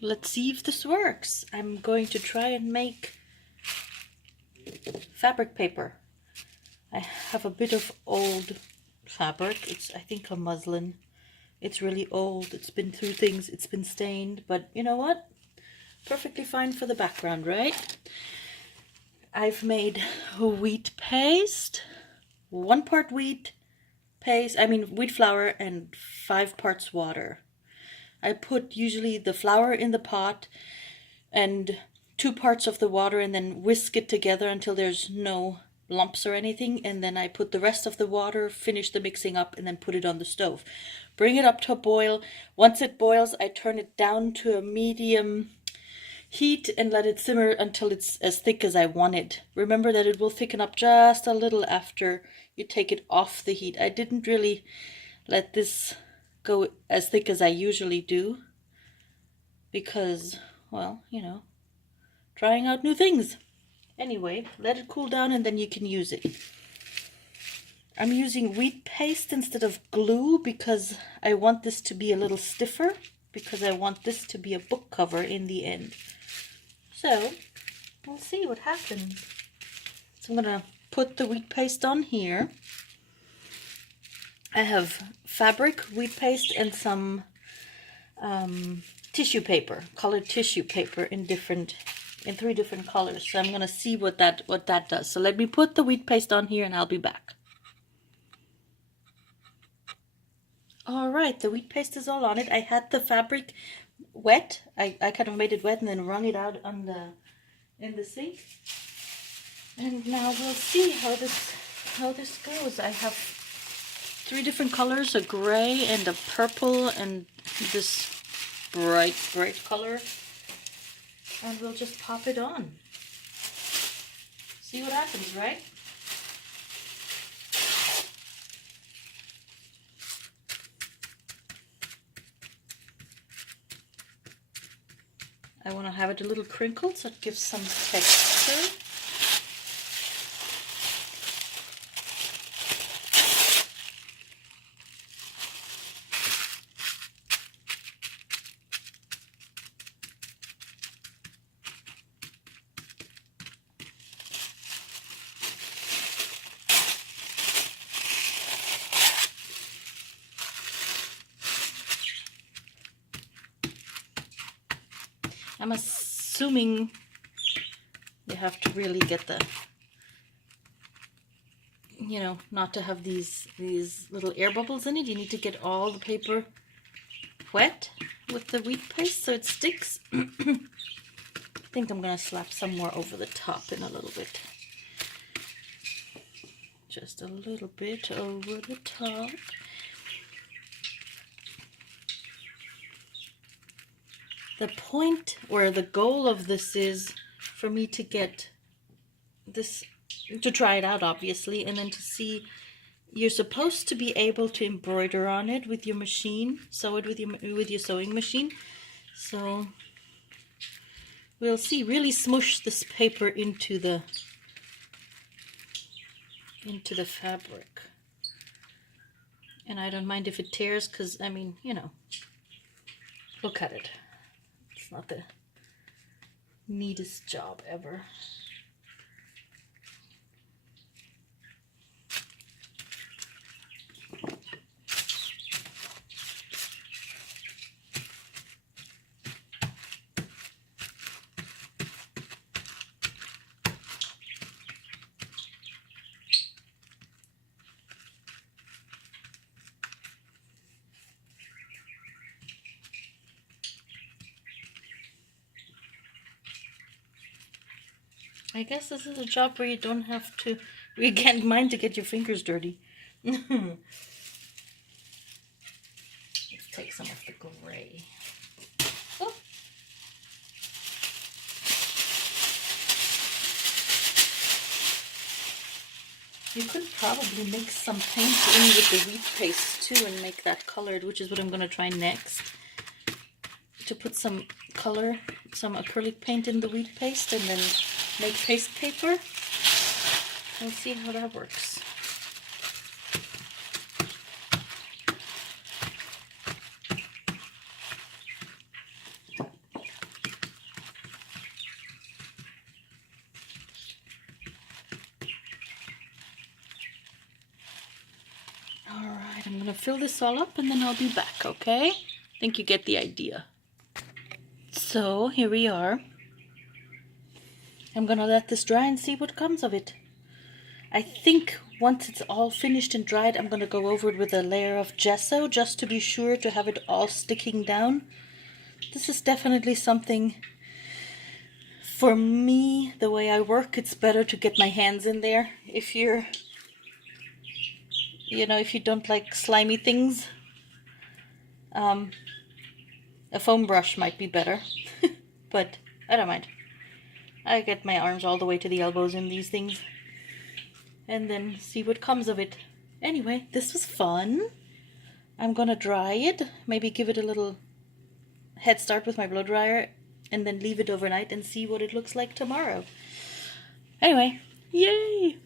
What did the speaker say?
let's see if this works. I'm going to try and make fabric paper. I have a bit of old fabric. It's, I think, a muslin. It's really old. It's been through things. It's been stained, but you know what? Perfectly fine for the background, right? I've made wheat paste, 1 part wheat flour and 5 parts water. I put usually the flour in the pot and 2 parts of the water and then whisk it together until there's no lumps or anything, and then I put the rest of the water, finish the mixing up, and then put it on the stove. Bring it up to a boil. Once it boils, I turn it down to a medium heat and let it simmer until it's as thick as I want it. Remember that it will thicken up just a little after you take it off the heat. I didn't really let this go as thick as I usually do because, well, you know, trying out new things. Anyway, let it cool down and then you can use it. I'm using wheat paste instead of glue because I want this to be a little stiffer, because I want this to be a book cover in the end. So, we'll see what happens. So I'm going to put the wheat paste on here. I have fabric, wheat paste, and some tissue paper, colored tissue paper in 3 different colors. So I'm going to see what that does. So let me put the wheat paste on here and I'll be back. All right, the wheat paste is all on it. I had the fabric wet. I kind of made it wet and then wrung it out in the sink. And now we'll see how this goes. I have 3 different colors, a gray and a purple and this bright color. And we'll just pop it on. See what happens, right? I want to have it a little crinkled so it gives some texture. I'm assuming you have to really get the, you know, not to have these little air bubbles in it. You need to get all the paper wet with the wheat paste so it sticks. I think I'm going to slap some more over the top in a little bit. Just a little bit over the top. The point or the goal of this is for me to get this, to try it out obviously, and then to see, you're supposed to be able to embroider on it with your machine, sew it with your sewing machine. So we'll see. Really smush this paper into the fabric. And I don't mind if it tears because, I mean, you know, look at it. It's not the neatest job ever. I guess this is a job where you don't have to, you can't mind to get your fingers dirty. Let's take some of the gray. Oh. You could probably mix some paint in with the wheat paste too and make that colored, which is what I'm going to try next. To put some color, some acrylic paint in the wheat paste and then make paste paper. We'll see how that works. gonna fill this all up and then I'll be back, okay? I think you get the idea. So here we are. I'm gonna let this dry and see what comes of it. I think once it's all finished and dried, I'm gonna go over it with a layer of gesso just to be sure to have it all sticking down. This is definitely something, for me, the way I work, it's better to get my hands in there. If you're, if you don't like slimy things, a foam brush might be better, but I don't mind. I get my arms all the way to the elbows in these things and then see what comes of it. Anyway, this was fun. I'm gonna dry it, maybe give it a little head start with my blow dryer, and then leave it overnight and see what it looks like tomorrow. Anyway, yay!